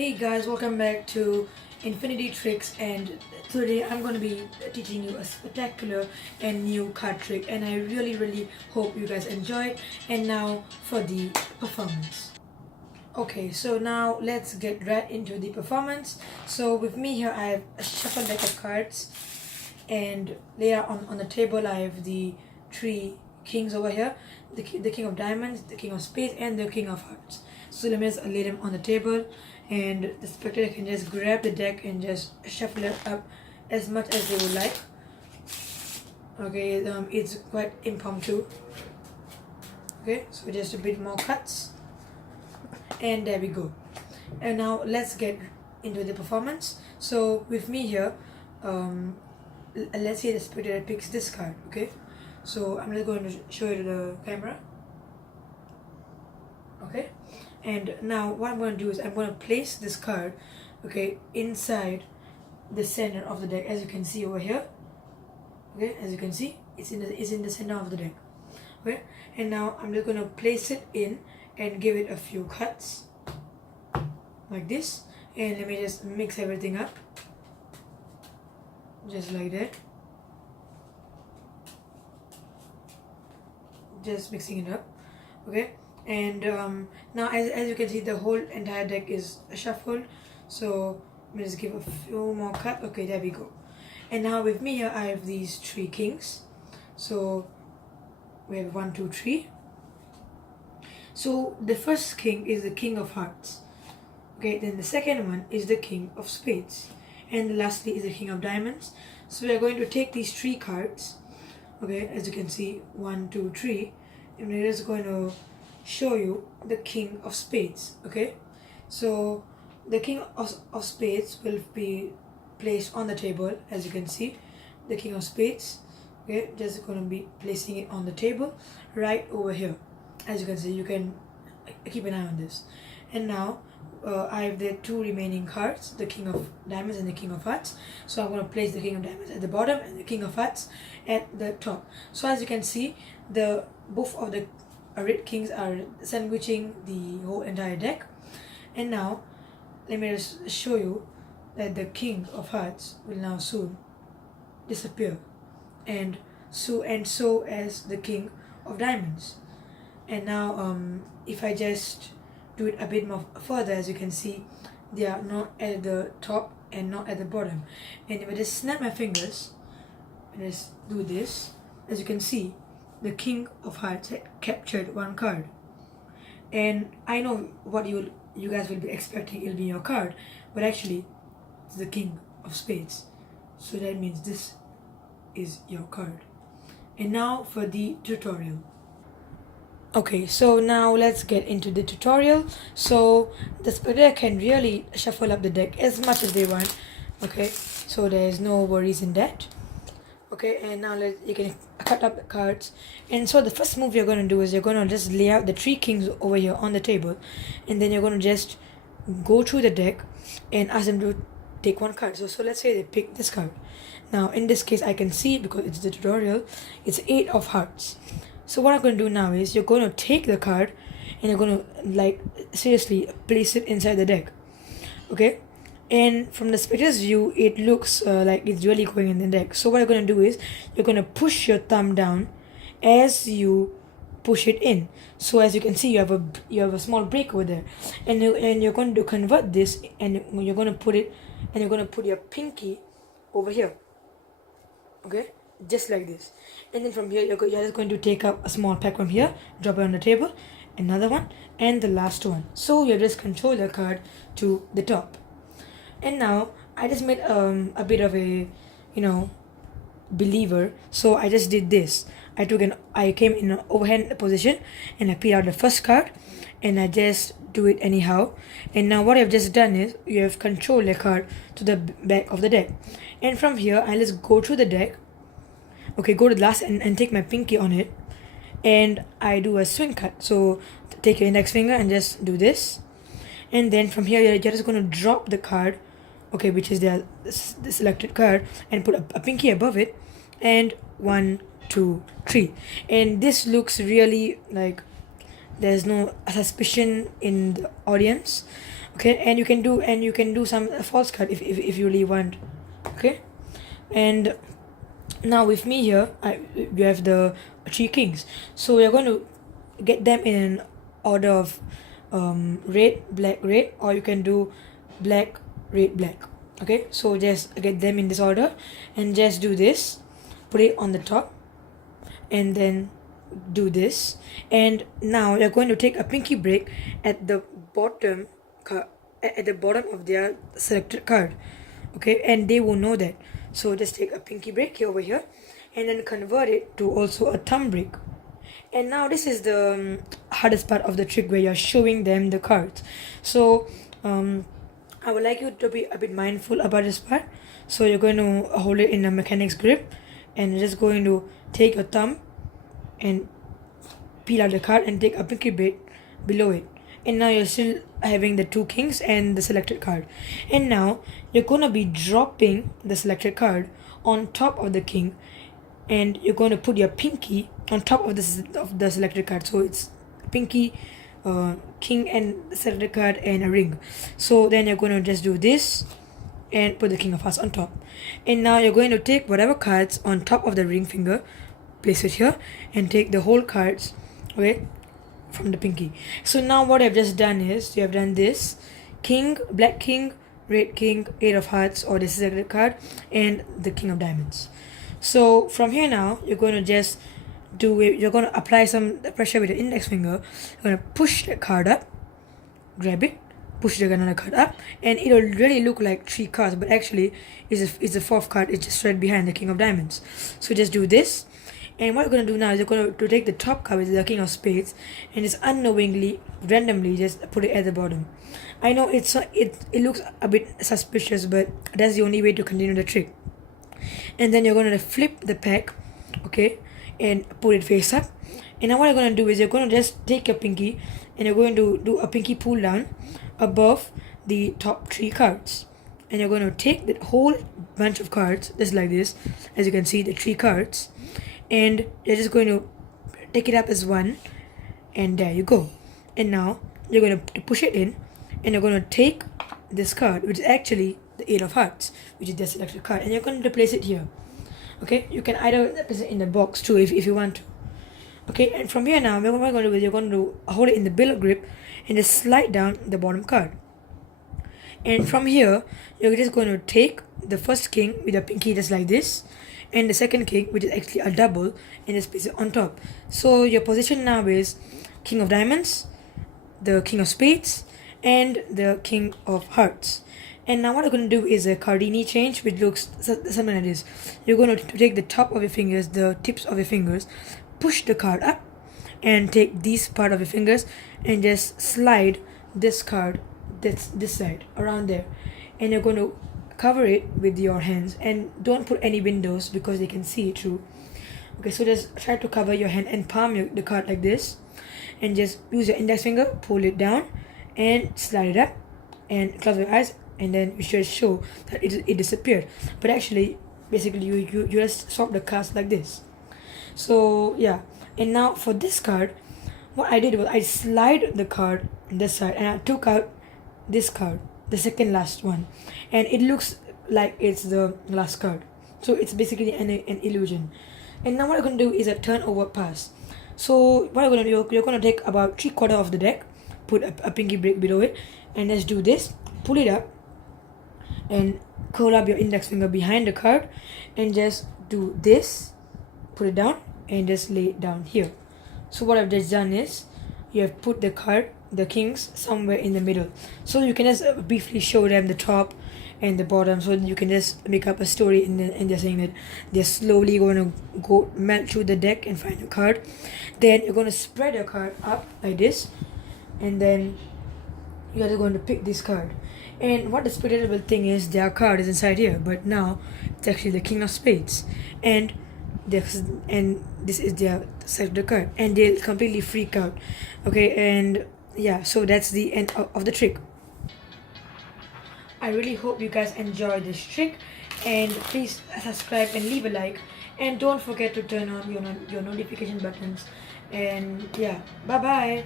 Hey guys, welcome back to Infinity Tricks, and today I'm going to be teaching you a spectacular and new card trick, and I really hope you guys enjoy it. And now for the performance. Okay, so now let's get right into the performance. So with me here I have a shuffle deck of cards, and later on the table I have the three kings over here, the king of diamonds, the king of spades, and the king of hearts. So let me just lay them on the table, and the spectator can just grab the deck and just shuffle it up as much as they would like. Okay, it's quite impromptu. Okay, so just a bit more cuts, and there we go. And now let's get into the performance. So with me here, let's say the spectator picks this card. Okay, so I'm just going to show you the camera. Okay, and now what I'm going to do is I'm going to place this card, okay, inside the center of the deck, as you can see over here. Okay, as you can see, it's in the center of the deck. Okay, and now I'm just going to place it in and give it a few cuts like this, and let me just mix everything up just like that. Just mixing it up. Okay, and now as you can see, the whole entire deck is shuffled, so let me just give a few more cuts. Okay, there we go. And now with me here I have these three kings, so we have 1 2 3. So the first king is the king of hearts. Okay, then the second one is the king of spades, and lastly is the king of diamonds. So we are going to take these three cards, okay, as you can see, 1 2 3, and we're just going to show you the king of spades. Okay, so the king of spades will be placed on the table, as you can see, the king of spades. Okay, just going to be placing it on the table right over here. As you can see, you can keep an eye on this. And now I have the two remaining cards, the king of diamonds and the king of hearts. So I'm going to place the king of diamonds at the bottom and the king of hearts at the top. So as you can see, the both of the red kings are sandwiching the whole entire deck. And now let me just show you that the king of hearts will now soon disappear, and so as the king of diamonds. And now if I just do it a bit more further, as you can see, they are not at the top and not at the bottom. And if I just snap my fingers and just do this, as you can see, the king of hearts had captured one card. And I know what you guys will be expecting it'll be your card, but actually it's the king of spades. So that means this is your card. And now for the tutorial. Okay, so now let's get into the tutorial. So the spectator can really shuffle up the deck as much as they want. Okay, so there's no worries in that. Okay, and now you can cut up the cards. And so the first move you're going to do is you're going to just lay out the three kings over here on the table, and then you're going to just go through the deck and ask them to take one card. So let's say they pick this card. Now in this case I can see, because it's the tutorial, it's 8 of hearts. So what I'm going to do now is you're going to take the card and you're going to seriously place it inside the deck. Okay, and from the spectator's view it looks like it's really going in the deck. So what you're going to do is you're going to push your thumb down as you push it in. So as you can see, you have a small break over there, and you're going to convert this, and you're going to put it, and you're going to put your pinky over here. Okay, just like this. And then from here you're just going to take up a small pack from here, drop it on the table, another one, and the last one. So you have just controlled the card to the top. And now I just made a bit of a believer. So I just did this. I came in an overhand position and I picked out the first card, and I just do it anyhow. And now what I've just done is you have controlled the card to the back of the deck. And from here I just go through the deck. Okay, go to the last and take my pinky on it, and I do a swing cut. So take your index finger and just do this, and then from here you're just going to drop the card, okay, which is the selected card, and put a pinky above it, and 1 2 3. And this looks really like there's no suspicion in the audience. Okay, and you can do some false card if you really want. Okay, and now with me here, you have the three kings. So we are going to get them in an order of red, black, red, or you can do black, red, black. Okay, so just get them in this order and just do this. Put it on the top and then do this. And now you're going to take a pinky break at the bottom at the bottom of their selected card. Okay, and they will know that. So just take a pinky break over here and then convert it to also a thumb break. And now this is the hardest part of the trick, where you're showing them the cards. So I would like you to be a bit mindful about this part. So you're going to hold it in a mechanic's grip and you're just going to take your thumb and peel out the card and take a pinky break below it. And now you're still having the two kings and the selected card. And now you're gonna be dropping the selected card on top of the king, and you're going to put your pinky on top of the selected card. So it's pinky, king and selected card and a ring. So then you're going to just do this and put the king of hearts on top. And now you're going to take whatever cards on top of the ring finger, place it here, and take the whole cards, okay, from the pinky. So now what I've just done is, you have done this king, black king, red king, eight of hearts or the selected card, and the king of diamonds. So from here now, you're going to just do it. You're going to apply some pressure with the index finger. You're going to push the card up, grab it, push the another card up, and it'll really look like three cards, but actually it's the fourth card. It's just right behind the king of diamonds. So just do this. And what you're going to do now is you're going to take the top card with the king of spades and just unknowingly, randomly just put it at the bottom. I know it looks a bit suspicious, but that's the only way to continue the trick. And then you're going to flip the pack, okay, and put it face up. And now what you're going to do is you're going to just take your pinky and you're going to do a pinky pull down above the top three cards. And you're going to take the whole bunch of cards just like this, as you can see, the three cards, and you're just going to take it up as one, and there you go. And now you're going to push it in, and you're going to take this card, which is actually the eight of hearts, which is the selected card, and you're going to place it here. Okay, you can either place it in the box too if you want to. Okay, and from here now, what we're going to do is you're going to hold it in the billet grip and just slide down the bottom card. And from here, you're just going to take the first king with a pinky just like this, and the second king, which is actually a double, and just place it on top. So your position now is king of diamonds, the king of spades, and the king of hearts. And now what you're going to do is a Cardini change, which looks something like this. You're going to take the top of your fingers, the tips of your fingers, push the card up, and take this part of your fingers and just slide this card, that's this side, around there. And you're going to cover it with your hands, and don't put any windows because they can see it through. Okay, so just try to cover your hand and palm the card like this, and just use your index finger, pull it down, and slide it up, and close your eyes, and then you should show that it disappeared. But actually, basically, you just swap the cards like this. So yeah, and now for this card, what I did was I slide the card on this side, and I took out this card, the second last one, and it looks like it's the last card. So it's basically an illusion. And now what I'm going to do is a turnover pass. So what I'm going to do, you're going to take about 3/4 of the deck, put a pinky break below it, and just do this, pull it up, and curl up your index finger behind the card, and just do this, put it down, and just lay it down here. So what I've just done is, you have put the card, the kings, somewhere in the middle. So you can just briefly show them the top and the bottom, so you can just make up a story, and they're saying that they're slowly going to go melt through the deck and find a card. Then you're going to spread your card up like this, and then you're just going to pick this card. And what the spectacle thing is, their card is inside here, but now it's actually the king of spades, and this is their side of the card, and they'll completely freak out. Okay, and yeah, so that's the end of the trick. I really hope you guys enjoyed this trick, and please subscribe and leave a like, and don't forget to turn on your notification buttons. And yeah, bye bye.